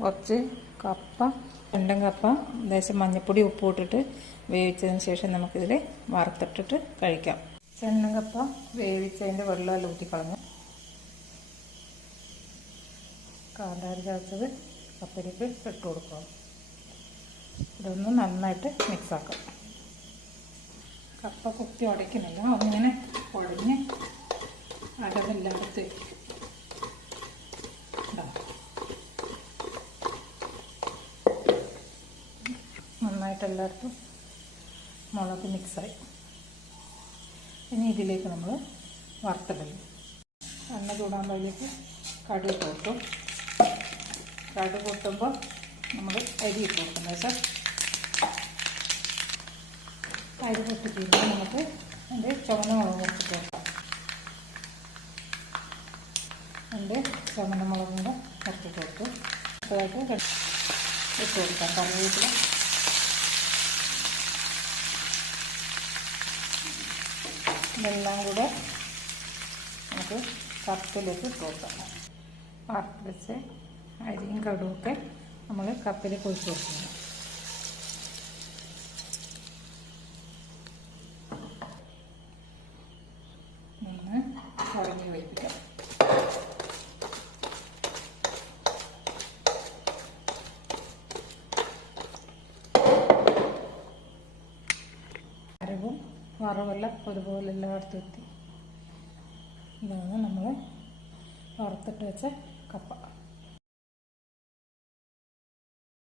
കുറച്ച് കപ്പ, 2 കപ്പ ലേശം മഞ്ഞൾപ്പൊടി ഉപ്പ് ഇട്ടിട്ട് വേവിച്ചതിന് ശേഷം നമുക്കിതിൽ വറുത്തിട്ടിട്ട് കഴിക്കാം. ചെന്നകപ്പ വേവിച്ചതിൻ്റെ വെള്ളമെല്ലാം ഊറ്റിക്കളഞ്ഞു. കാന്താരി ചതച്ചത് കപ്പയിലേക്ക് ഇട്ട് കൊടുക്കണം. ഇതൊന്ന് നന്നായിട്ട് മിക്സാക്കാം. കപ്പ കുത്തി ഉടയ്ക്കുന്നില്ല, ഒന്നിങ്ങനെ കുഴഞ്ഞ് അടവില്ലാത്ത നന്നായിട്ട് എല്ലായിടത്തും മുളക് മിക്സായി. ഇനി ഇതിലേക്ക് നമ്മൾ വറുത്തിടലും. എണ്ണ ചൂടാകുമ്പോഴേക്ക് കടുക് പൊട്ടും. കടുക് പൊട്ടുമ്പോൾ നമ്മൾ അരി ഇട്ട് കൊടുക്കുന്നത് വെച്ചാൽ അരി പൊട്ടിക്കുമ്പോൾ നമുക്ക് അതിൻ്റെ ചുവന്ന മുളക് കുറച്ചിട്ട് കൊടുക്കാം. അതിൻ്റെ ചുവന്ന മുളകിൻ്റെ കുറച്ചിട്ട് കൊടുത്തു. അടുത്തതായിട്ട് ഇട്ട് കൊടുക്കാം കറിവേപ്പില. ഇതെല്ലാം കൂടെ നമുക്ക് കപ്പിലേക്ക് ഇട്ട് കൊടുക്കാം. വറുത്ത് വെച്ച് അരിയും കടുവൊക്കെ നമ്മൾ കപ്പിലേക്ക് ഒഴിച്ച് കൊടുക്കണം. ഒന്ന് കറങ്ങി വയ്പ്പിക്കാം. അരവും വറവെല്ലാം ഒരുപോലെ എല്ലായിടത്തും എത്തി. ഇതാണ് നമ്മൾ വറുത്തിട്ട് വെച്ച കപ്പ.